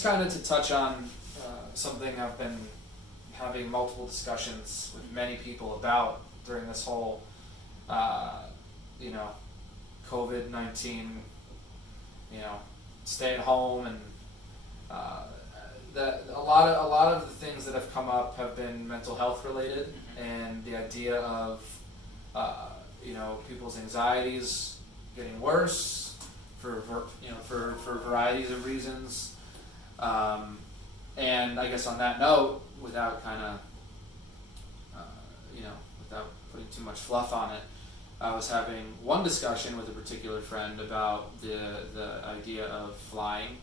just kind of to touch on something I've been having multiple discussions with many people about during this whole, you know, COVID-19, you know, stay at home, and that a lot of the things that have come up have been mental health related, and the idea of you know, people's anxieties getting worse for varieties of reasons, and I guess on that note, without kind of you know, without putting too much fluff on it, I was having one discussion with a particular friend about the idea of flying,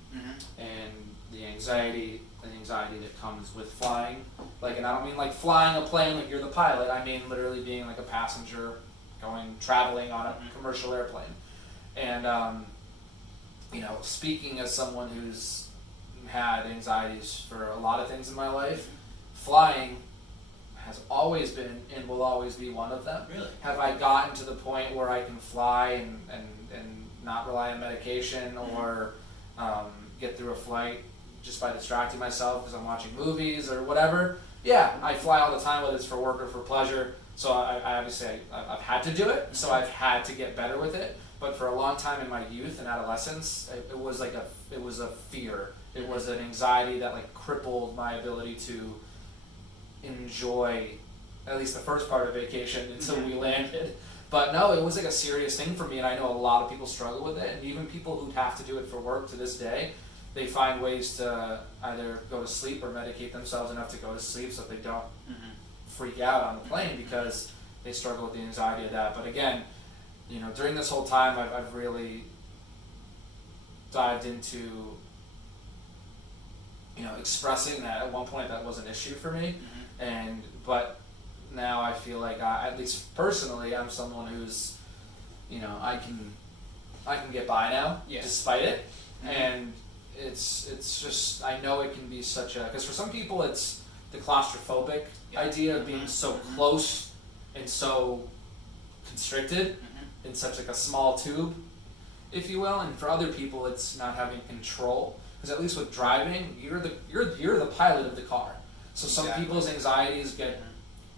and the anxiety that comes with flying. Like, and I don't mean like flying a plane like you're the pilot. I mean literally being like a passenger traveling on a commercial airplane. And you know, speaking as someone who's had anxieties for a lot of things in my life, flying has always been and will always be one of them. Really? Have I gotten to the point where I can fly and not rely on medication, or get through a flight just by distracting myself because I'm watching movies or whatever? Yeah, I fly all the time, whether it's for work or for pleasure. So I obviously I've had to do it, so I've had to get better with it. But for a long time in my youth and adolescence, it was a fear. It was an anxiety that like crippled my ability to enjoy at least the first part of vacation until we landed. But no, it was like a serious thing for me, and I know a lot of people struggle with it, and even people who have to do it for work to this day, they find ways to either go to sleep or medicate themselves enough to go to sleep so that they don't freak out on the plane, because they struggle with the anxiety of that. But again, you know, during this whole time, I've really dived into, you know, expressing that at one point that was an issue for me, but now I feel like at least personally, I'm someone who's, you know, I can get by now, despite it, and it's just, I know it can be such a, because for some people it's the claustrophobic idea of being so close and so constricted in such like a small tube, if you will, and for other people it's not having control, because at least with driving, you're the pilot of the car. So some people's anxieties get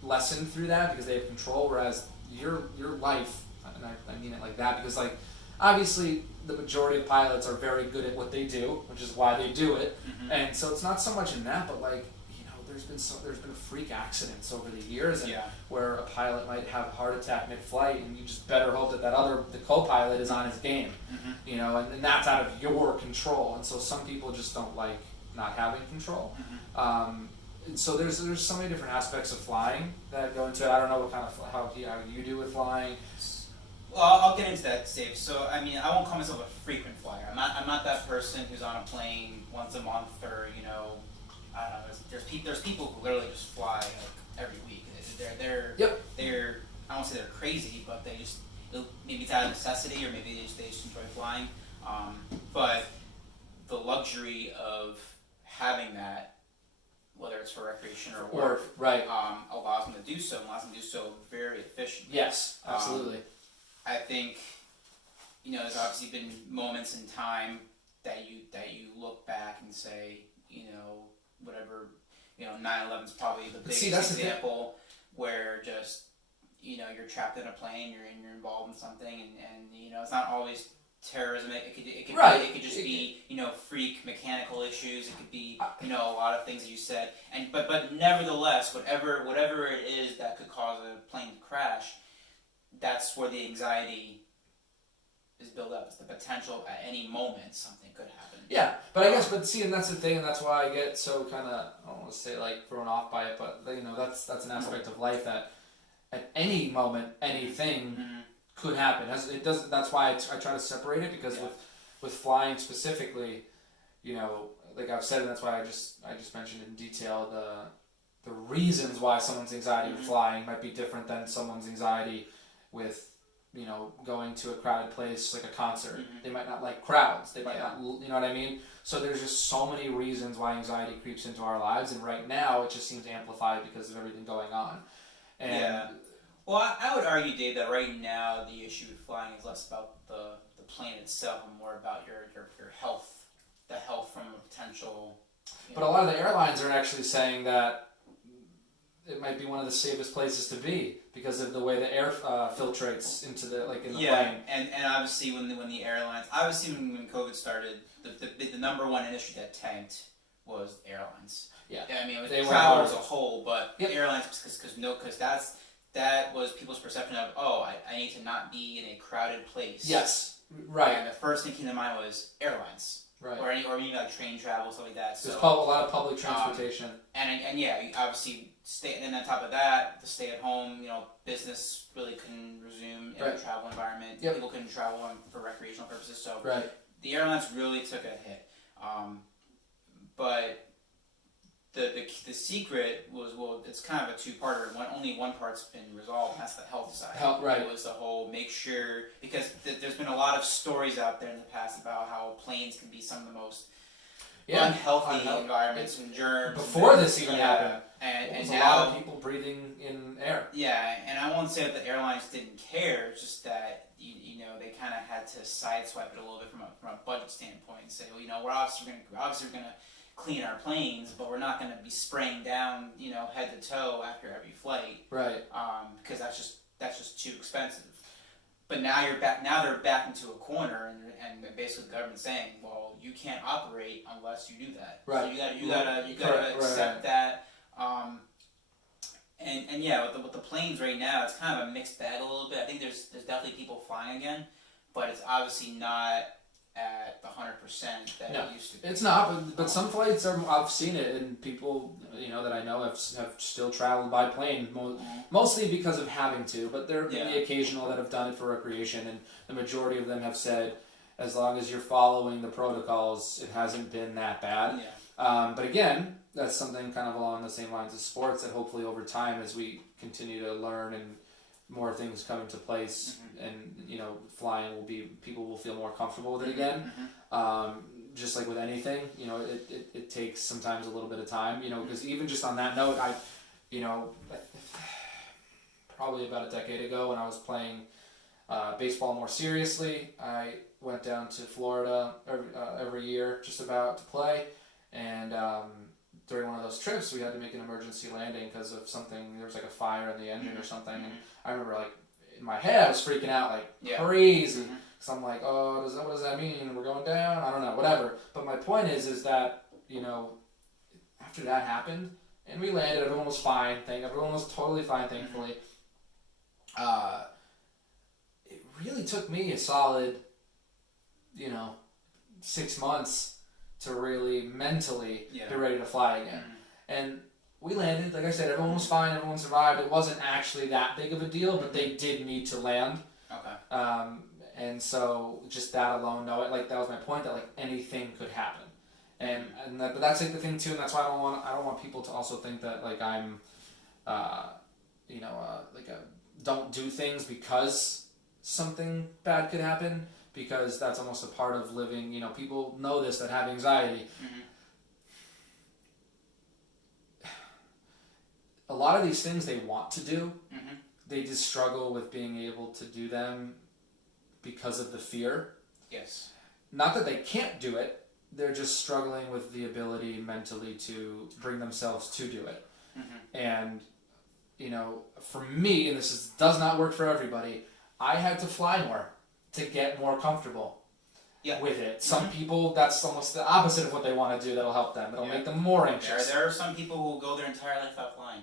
lessened through that because they have control, whereas your life, and I mean it like that, because like obviously the majority of pilots are very good at what they do, which is why they do it, and so it's not so much in that, but like, you know, there's been freak accidents over the years, and where a pilot might have a heart attack mid-flight, and you just better hope that the co-pilot is on his game, you know, and that's out of your control, and so some people just don't like not having control. And so there's so many different aspects of flying that go into it. I don't know what kind of how you do with flying. Well, I'll get into that, Dave. So, I mean, I won't call myself a frequent flyer. I'm not that person who's on a plane once a month, or, you know, I don't know. There's people who literally just fly like every week. They're I won't say they're crazy, but maybe it's out of necessity, or maybe they just enjoy flying. But the luxury of having that, whether it's for recreation or work, allows them to do so, very efficiently. Yes, absolutely. I think, you know, there's obviously been moments in time that you look back and say, you know, whatever, you know, 9/11 is probably the biggest example where just, you know, you're trapped in a plane, you're involved in something, and you know, it's not always terrorism. It could just be, you know, freak mechanical issues. It could be, you know, a lot of things that you said, and but nevertheless, whatever it is that could cause a plane to crash, that's where the anxiety is built up. It's the potential at any moment something could happen. Yeah, but I guess, and that's the thing, and that's why I get so kind of, I don't want to say like thrown off by it, but you know, that's an aspect of life that at any moment, anything could happen. It doesn't. That's why I try to separate it, because with flying specifically, you know, like I've said, and that's why I just mentioned in detail the reasons why someone's anxiety with flying might be different than someone's anxiety with, you know, going to a crowded place like a concert. They might not like crowds. They might not, you know what I mean? So there's just so many reasons why anxiety creeps into our lives, and right now it just seems amplified because of everything going on. And well, I would argue, Dave, that right now the issue with flying is less about the plane itself and more about your health the health from a potential. But a lot of the airlines are actually saying that it might be one of the safest places to be because of the way the air filtrates into the in the plane. And obviously when the airlines, obviously when COVID started, the number one industry that tanked was airlines. Yeah, I mean, it was travel as a whole, but airlines because that was people's perception of, I need to not be in a crowded place. Yes, right. And the first thing came to mind was airlines. Right. Or even like train travel, stuff like that. So, there's a lot of public transportation. And yeah, you obviously and on top of that, the stay at home, business really couldn't resume in a travel environment. Yep. People couldn't travel for recreational purposes. So the airlines really took a hit. But the secret was, it's kind of a two-parter. Only one part's been resolved, and that's the health side. It was the whole make sure, because there's been a lot of stories out there in the past about how planes can be some of the most unhealthy environments and germs. Before this even happened. And now, a lot of people breathing in air. Yeah, and I won't say that the airlines didn't care, it's just that they kind of had to sideswipe it a little bit from a budget standpoint and say, we're obviously going to clean our planes, but we're not going to be spraying down, head to toe after every flight, right? Because that's just too expensive. But now they're back into a corner, and basically the government's saying, well, you can't operate unless you do that. Right. So you gotta accept that. And yeah, with the planes right now, it's kind of a mixed bag a little bit. I think there's definitely people flying again, but it's obviously not at the 100% that it used to be. It's not, but some flights are. I've seen it, and people that I know have still traveled by plane, mostly because of having to. But there are the occasional that have done it for recreation, and the majority of them have said, as long as you're following the protocols, it hasn't been that bad. Yeah. But again, that's something kind of along the same lines as sports that hopefully over time, as we continue to learn and more things come into place, and flying people will feel more comfortable with it again. Just like with anything, it takes sometimes a little bit of time, because even just on that note, I probably about a decade ago when I was playing baseball more seriously, I went down to Florida every year just about to play, and during one of those trips we had to make an emergency landing because of something. There was like a fire in the engine or something, and I remember in my head I was freaking out crazy, because I'm like, what does that mean? We're going down? I don't know, whatever. But my point is that after that happened and we landed, everyone was fine. Everyone was totally fine, thankfully. It really took me a solid 6 months to really mentally be ready to fly again. And we landed, like I said, everyone was fine, everyone survived. It wasn't actually that big of a deal, but they did need to land. Okay. And so just that alone, that was my point, that anything could happen. But that's the thing too, and that's why I don't want people to also think that I'm don't do things because something bad could happen, because that's almost a part of living. People know this, that have anxiety. A lot of these things they want to do, they just struggle with being able to do them because of the fear. Yes. Not that they can't do it, they're just struggling with the ability mentally to bring themselves to do it. And, for me, and does not work for everybody, I had to fly more to get more comfortable with it. Some people, that's almost the opposite of what they want to do. That'll help them. It'll make them more anxious. There are some people who will go their entire life without flying.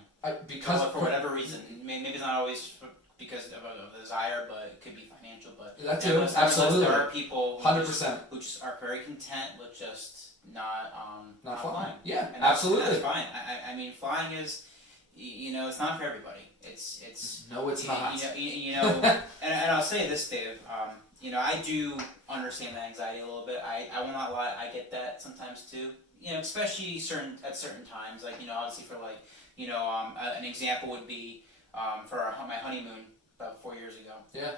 For whatever reason. Maybe it's not always because of a desire, but it could be financial. But that too, absolutely. There are people 100% who just are very content with just not flying. flying. Yeah, and absolutely. That's fine. I mean, flying is, it's not for everybody. It's no, it's not. And I'll say this, Dave. I do understand that anxiety a little bit. I will not lie. I get that sometimes too. Especially at certain times. Obviously for an example would be for my honeymoon about 4 years ago. Yeah.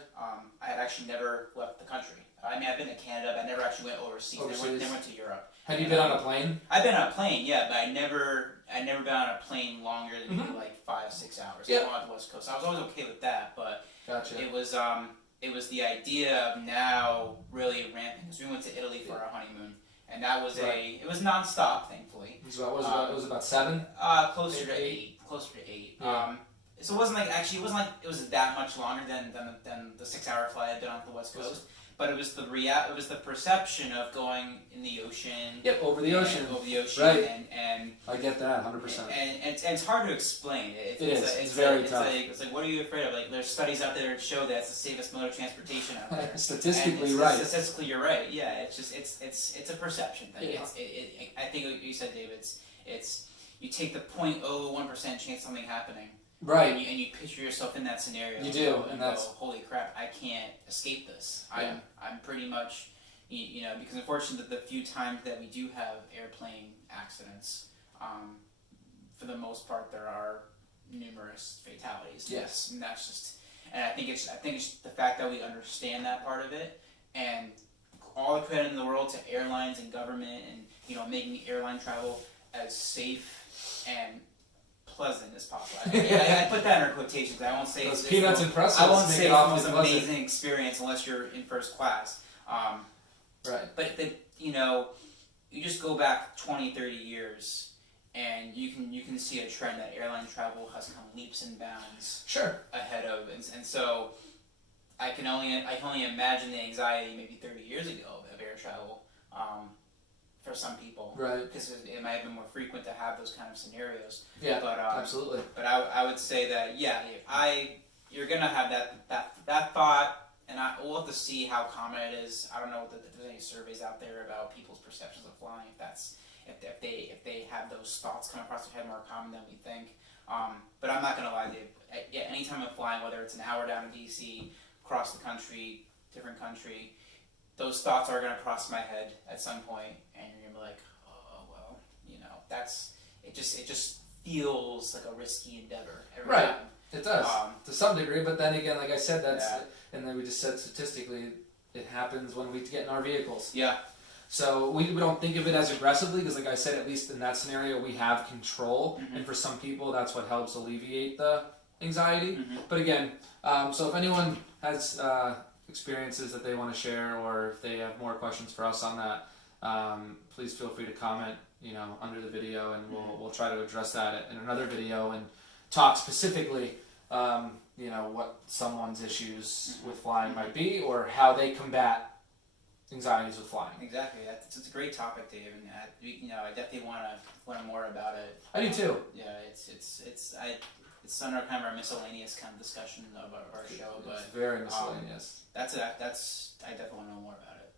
I had actually never left the country. I mean, I've been to Canada, but I never actually went overseas. Never went to Europe. Have you been on a plane? I've been on a plane, yeah, but I never been on a plane longer than maybe 5-6 hours. Yeah. On the West Coast. I was always okay with that, but gotcha. It was the idea of now really ramping, because we went to Italy for our honeymoon, and that was it was nonstop, thankfully. So it was about 7. Closer to 8. Closer to 8. Yeah. So it wasn't like it was that much longer than the 6-hour flight I'd been on the West Coast. But it was the perception of going in the ocean. Yep, over the ocean. Right. And I get that 100%. And it's hard to explain. It's very tough. It's like, what are you afraid of? Like, there's studies out there that show that it's the safest mode of transportation out there. Statistically, right. Statistically, you're right. Yeah, it's just it's a perception thing. Yeah. I think what you said, Dave. It's you take the 0.01% chance of something happening. Right. And you picture yourself in that scenario. You do, and that's holy crap! I can't escape this. Yeah. I'm pretty much, because unfortunately the few times that we do have airplane accidents, for the most part there are numerous fatalities. Yes. And that's just, and I think it's the fact that we understand that part of it, and all the credit in the world to airlines and government, and making airline travel as safe and pleasant as possible. I put that under quotations. I won't say those it's peanuts and pretzels. I won't say it's the most pleasant. amazing experience unless you're in first class. Right. But you just go back 20, 30 years, and you can see a trend that airline travel has come leaps and bounds ahead of, and so I can only imagine the anxiety maybe 30 years ago of air travel. For some people, right? Because it might have been more frequent to have those kind of scenarios. Yeah, but absolutely. But I would say that you're gonna have that thought, and we'll have to see how common it is. I don't know if there's any surveys out there about people's perceptions of flying. If they have those thoughts come across their head more common than we think. But I'm not gonna lie, Dave. Anytime I'm flying, whether it's an hour down to DC, across the country, different country, those thoughts are going to cross my head at some point, and you're going to be like, oh, well, it just feels like a risky endeavor every time. It does, to some degree, but then again, like I said, and then we just said statistically, it happens when we get in our vehicles. Yeah. So we don't think of it as aggressively, because like I said, at least in that scenario, we have control, and for some people, that's what helps alleviate the anxiety. But again, so if anyone has experiences that they want to share, or if they have more questions for us on that, please feel free to comment under the video, and we'll try to address that in another video and talk specifically what someone's issues with flying might be, or how they combat anxieties with flying. Exactly. It's a great topic, Dave, and I definitely want to learn more about it. I do too. Yeah, it's under kind of our miscellaneous kind of discussion of our show, but it's very miscellaneous. I definitely want to know more about it.